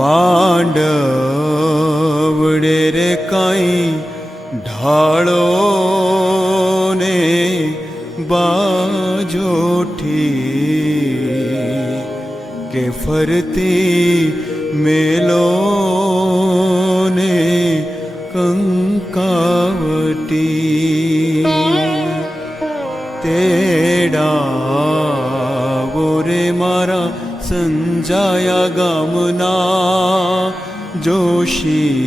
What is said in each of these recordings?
માંડવડે રે કાંઈ ઢાળો ને બાજોઠી કે ફરતી મેલો ને કંકાવટી તેડાવો રે મારા સંજાયા ગામના જોશી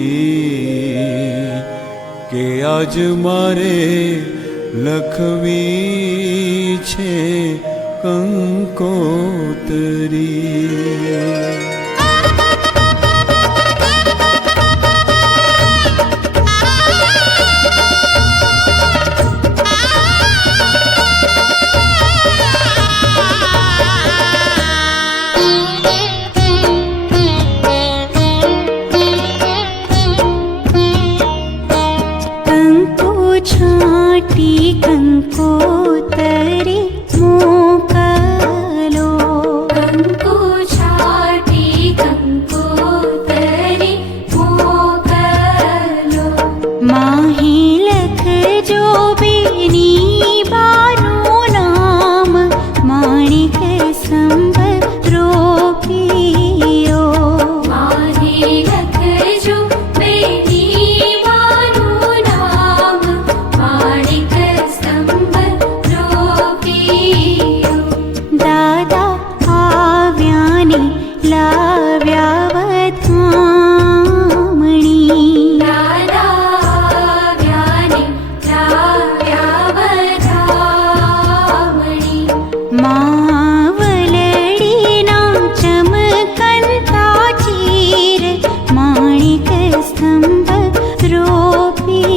કે આજ મારે લખવી છે કંકોતરી. કંકોતરી મોકલો, કંકો છાટી કંકોતરી મોકલો. માહી લખજો બેની બાનું નામ, માણિક સંભરો પીરો. માહી લખજો બેની બાનું નામ, માણિક દાદા આવ્યા ને લાવ્યા વધામણી, દાદા આવ્યા ને લાવ્યા વધામણી. માવલડીના ચમકંતા ચીર, માણિક સ્તંભ રોપિયો.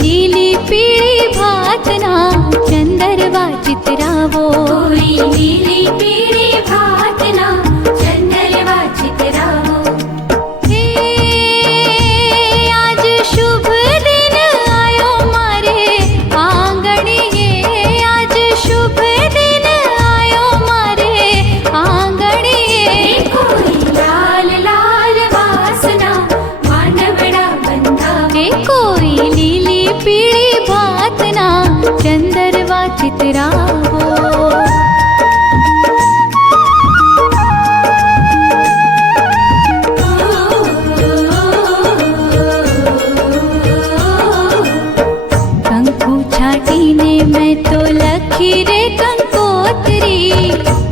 લીલી પીળી ભાતના ચંદરવા ચિતરાવો, કોઈ લીલી પીળી ભાતના ચંદરવા ચિતરાવો. હે આજ શુભ દિન આયો મારે આંગણીએ, આજ શુભ દિન આયો મારે આંગણીએ. કોઈ લાલ લાલ વાસના માંડવડા બંધાવે, કોઈ લીલી પીળી ભાતના ચંદરવા ચિતરાવો. કંકુ છાટીને મેં તો લખી રે કંકોત્રી,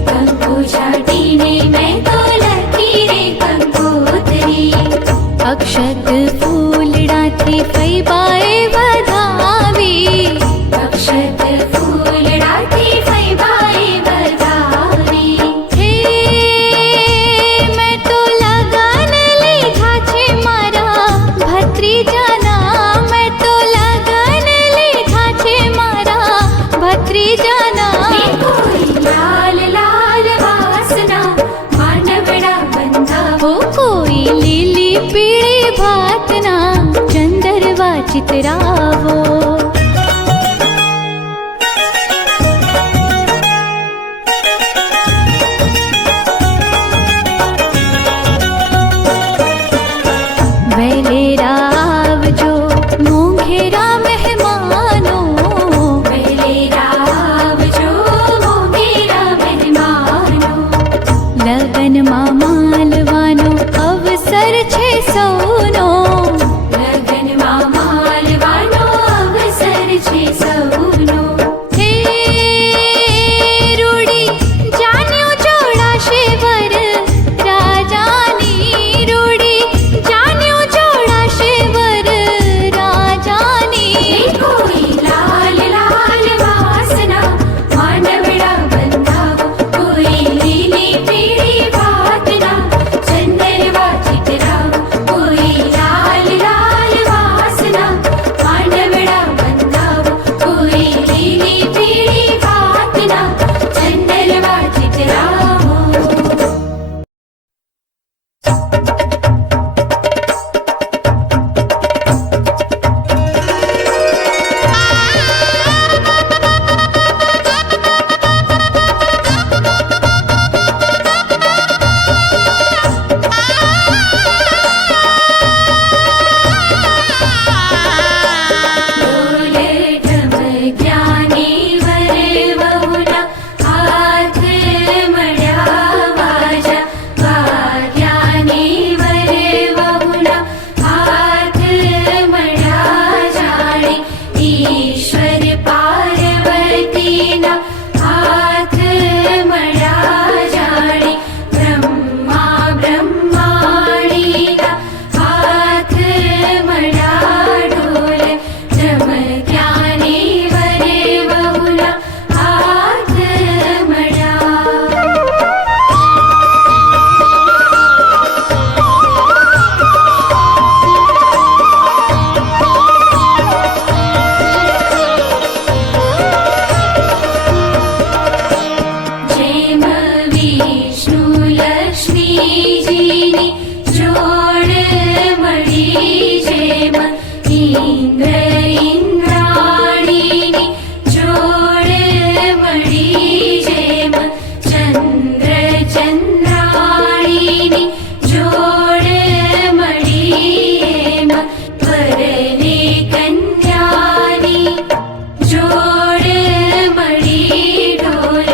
કંકુ છાટીને મેં તો લખી રે કંકોત્રી. અક્ષત ફૂલડાથી ફૈબાએ વધાવી, અક્ષત ફૂલડાથી ફૈબાએ વધાવી. હે મેં તો લગન લીધા છે મારા ભત્રીજાના, મેં તો લગન લીધા છે મારા ભત્રીજાના. કોઈ લાલ લાલ વાસના માંડવડા બંધાવો, કોઈ લીલી પીળી ભાતના ચંદરવા ચિતરાવો. વહેલેરા આવજો મોંઘેરા મહેમાનો, વહેલેરા આવજો મોંઘેરા મહેમાનો. લગનમાં માલવાનો અવસર છે સૌનો, લગનમાં માલવાનો અવસર છે સૌનો. હે રૂડી જાન્યું જોડાશે વર રાજાની, રૂડી જાન્યું જોડાશે વર રાજાની. કોઈ લાલ લાલ વાસના માંડવડા બંધાવો, કોઈ લીલી પીળી ભાતના ચંદરવા ચિતરાવો, કોઈ લાલ લાલ વાસના માંડવડા બંધાવો, કોઈ લીલી પીળી ભાતના ચંદરવા ચિતરાવો. ઢોલ ઢમક્યાની વર વહુના હાથ મળ્યા વાજા, વાગ્યાની વર વહુના હાથ મળ્યા જાણે. ઈશ્વર પાર્વતીના હાથ મળ્યા જાણે, બ્રહ્મા બ્રહ્માણીના હાથ મળ્યા. ઢોલ ઢમક્યાની વર વહુના હાથ મળ્યા. જેમ વિષ્ણુ લક્ષ્મીજીની જોડ મળી, જેમ ઇન્દ્ર ઇન્દ્રાણીની જોડ મળી, જેમ ચંદ્ર ચંદ્રાણીની જોડ મળી, એમ વરને કન્યાની જોડ મળી. ઢોલ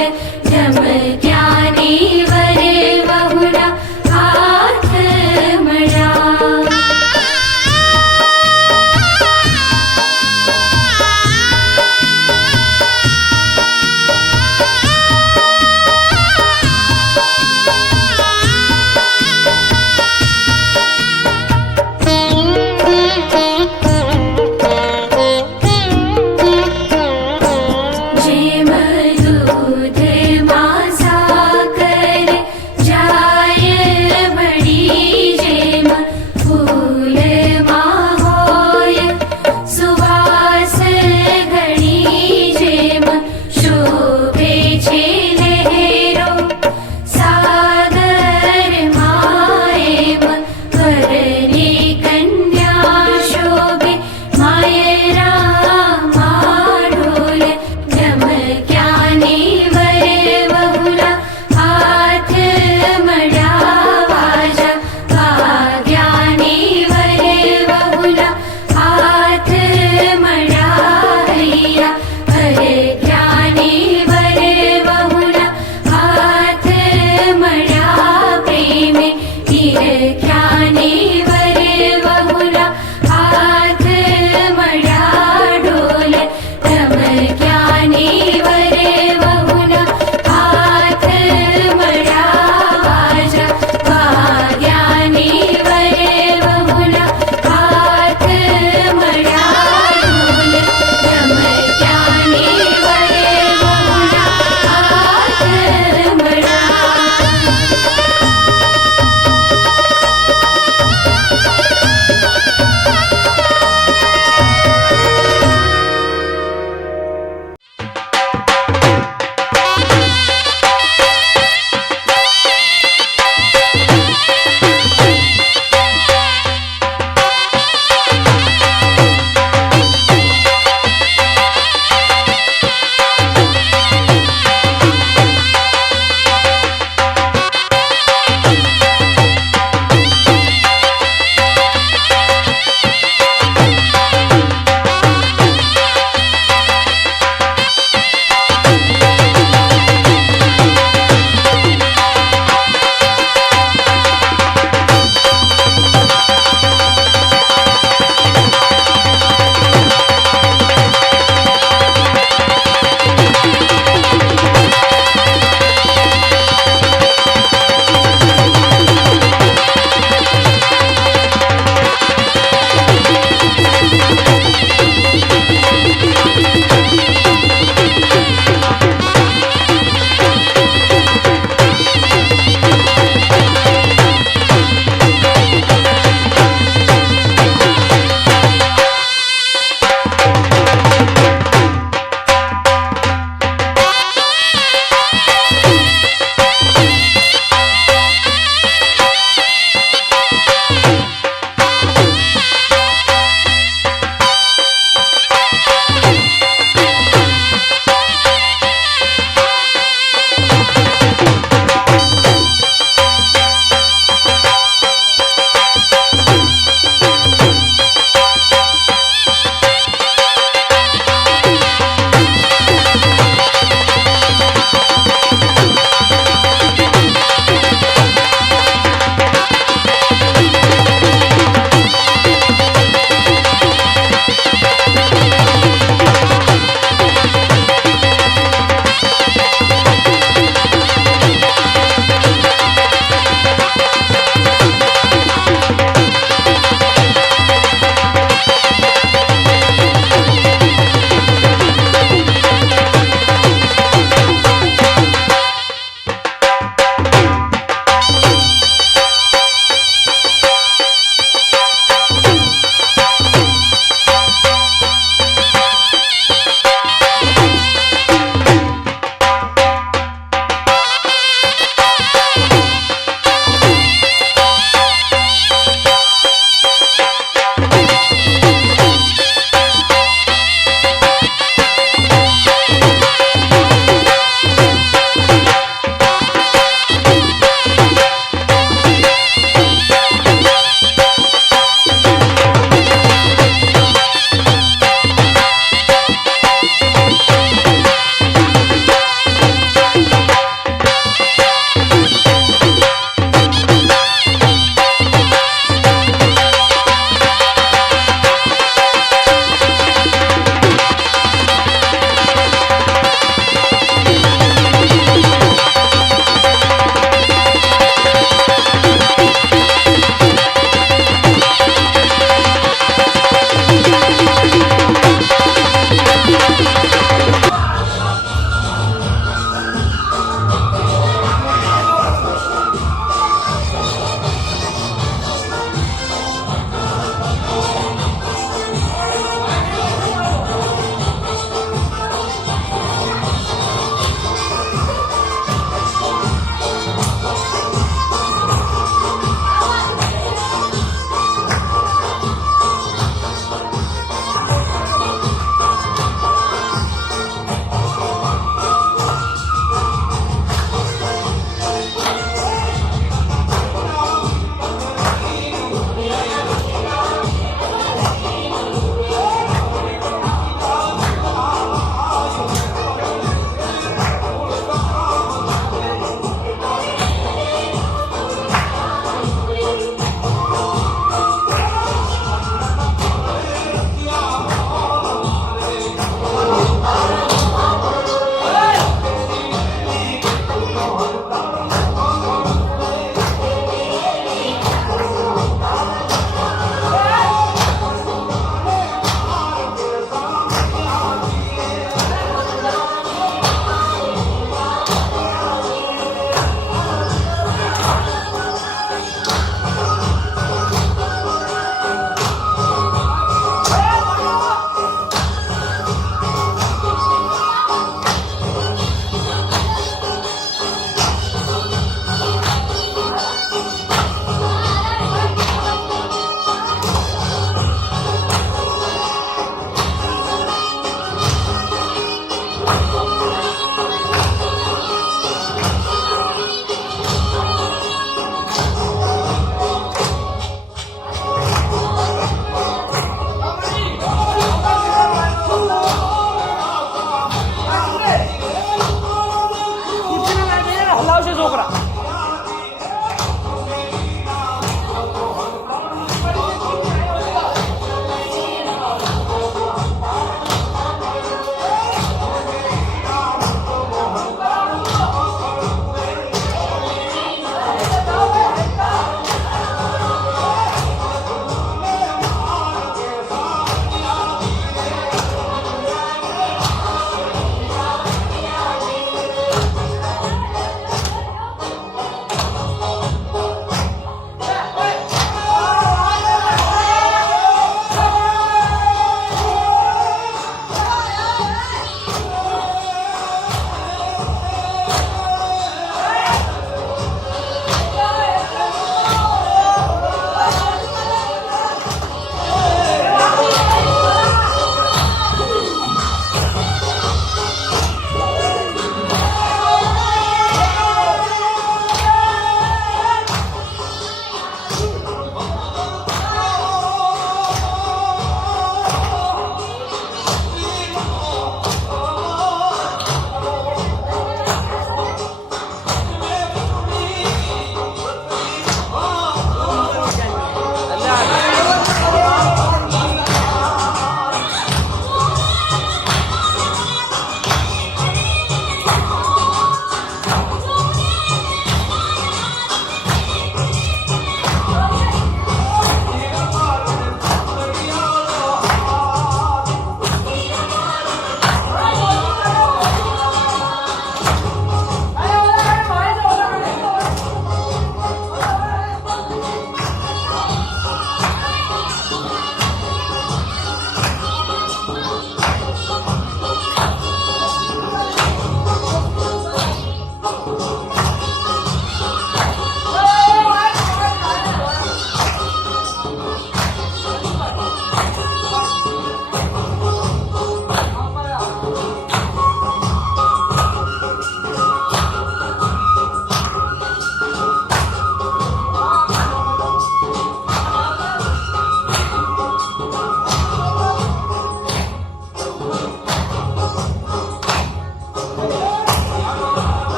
ઢમક્યાની વર વહુના હાથ મળ્યા.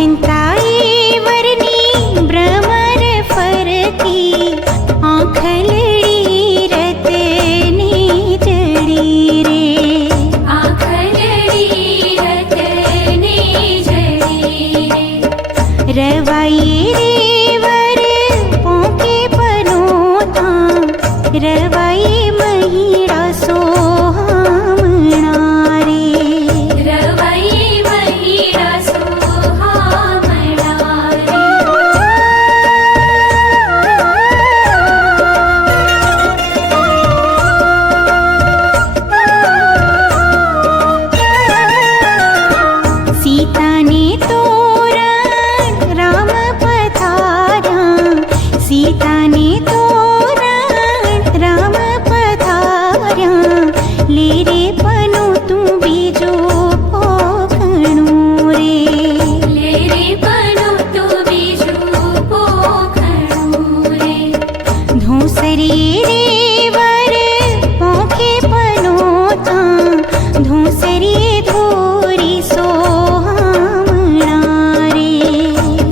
घंटाए वरनी भ्रमर फरती आँखलड़ी रतने जड़ी रे आखलड़ी रतने जड़ी रे रवाई रे वर पोके पनोता रवाई महिड़ा सोहामणा रे रवई महिड़ा सोहामणा रे सीता ने तोरण राम पधारा सीता ने तोरण राम पधारा ले रे पनो तू बीजो पोखणो रे ले रे पनो तू बीजू पोखणो रे धूसरी रे वर पोखे पनोता धूसरी धोरी सोहामणा रे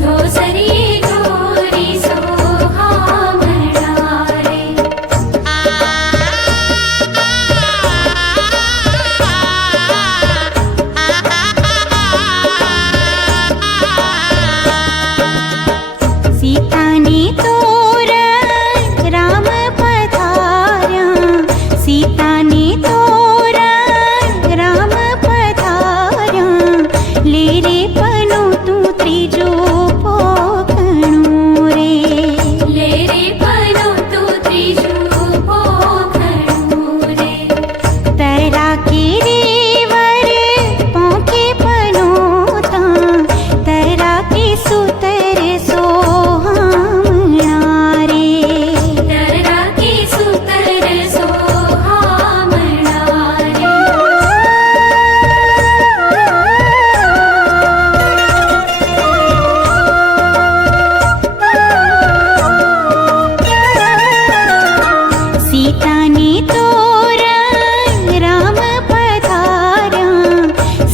धोसरी धोरी सोहामणा रे सीता ने तोरण राम पधारा सीता ने तोरण राम पधारा ले रे पनो तू त्रीजो पोखणो रे ले रे पनो तू त्रीजू पोखणो रे तरा के रे वर पोखे पनोता तरा के सुतर सोहामणा रे तरा की सुतर सोहामणा रे सीता ने तोरण राम पधारा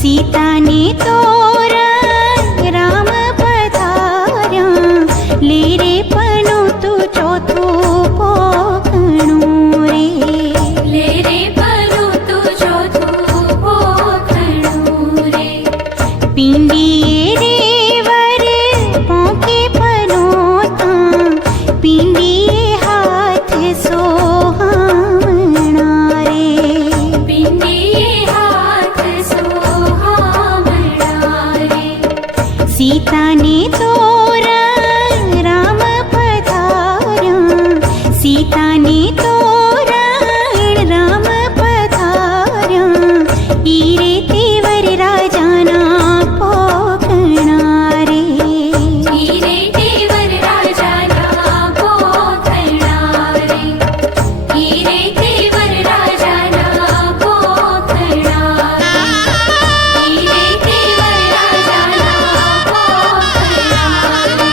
सीता ने तोरण राम पधारा ले रे पनो तू चौथो पोखणो रे ले रे पनो तू चौथो पोखणो रे पिंडिये रे वर पोके पनोता पिंडिये हाथ सोहामणा रे पिंडिये हाथ सोहामणा रे सीता ने तोरण राम पधारा सीता ने तोरण राम पधारा ईरे तेवर राजाना पोखणा रे हीरे तेवर राजाना पोखणा रे हीरे तेवर राजाना पोखणा रे हीरे तेवर राजाना पोखणा रे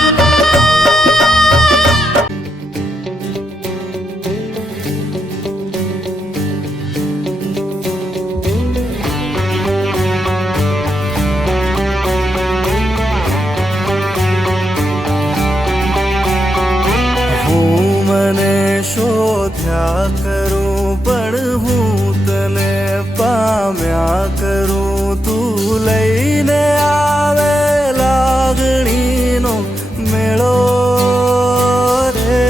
હું મને શોધ્યા કરું પણ હું તને પામ્યા કરું તું લઈને આવે લાગણીનો મેળો રે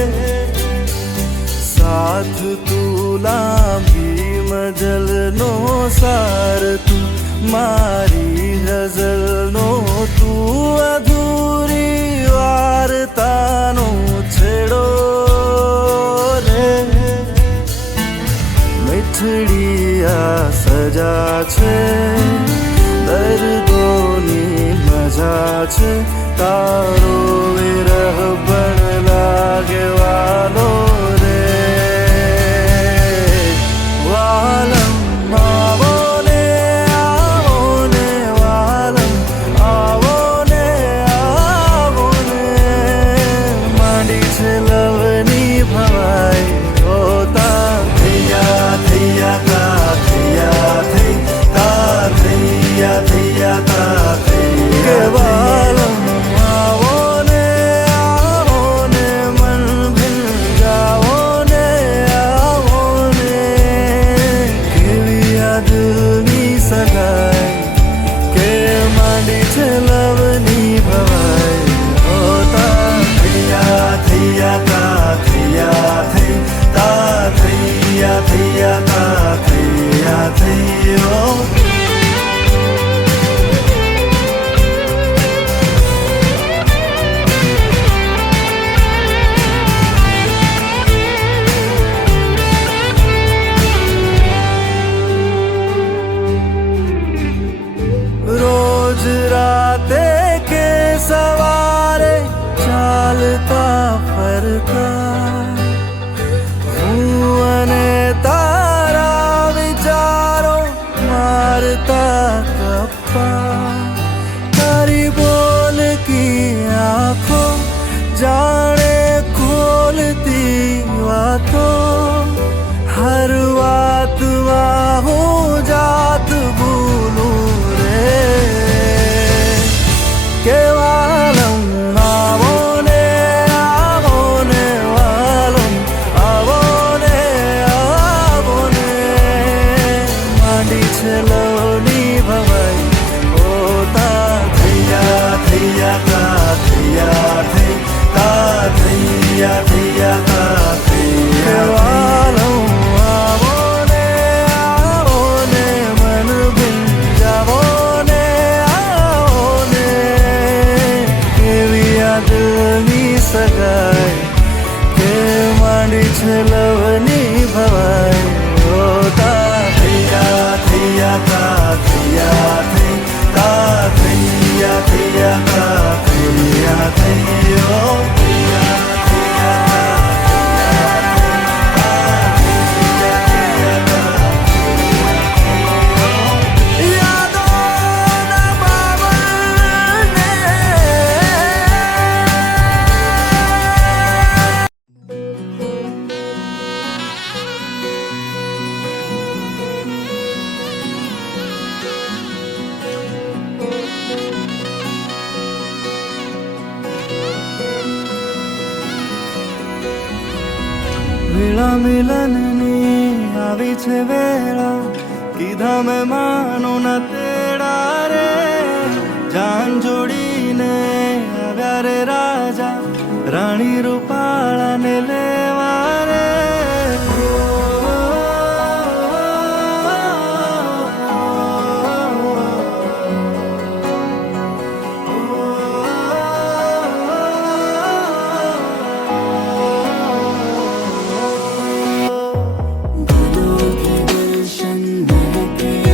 સાથ તું લાંબી મજલનો સાર તું મારી ગઝલનો તું અધૂરી વાર્તાનો છેડો રે મીઠડી આ સજા છે દર્દોની મજા છે તારો વિરહ પણ લાગે વાલો રે વાલમ આવો ને વાલમ આવો ને માંડી છે લવની ભવાઈ હોતા થૈયા થૈયા તા થૈયા થઈ તા થૈયા થૈયા તા થઈ કે વાલમ રોજ રાતે કે સવારે ચાલતા ફરતા હું અને તારા વિચારો મારતા કપ્પા તારી બોલકી આંખો જાણે ખોલતી વાતો હર વાતમાં હું જાત ભૂલું રે કેવાલમ આવો ને વાલમ આવો ને માંડી છે લવની ભવાઈ ઓતા થૈયા થૈયા કા થૈયા થઈ કા થૈયા થૈયા કા થૈયા વાલમ આવો ને મન બિન જાવો ને આવો ને કેવી આ દિલની સગાઈ કે માંડી છે લવની ભવાઈ ઓતા થૈયા થૈયા કા થૈયા થઈ કા થૈયા થૈયા કા થૈયા થૈયો યાદોના બાબરને વેળા મિલનની આવી છે વેળા કીધા મેં માનો ના તેડા રે જાન જોડીને આવ્યા રે રાજા રાણી રૂપાળાને લેવા રે દિલો કે ગુલશન મહેકે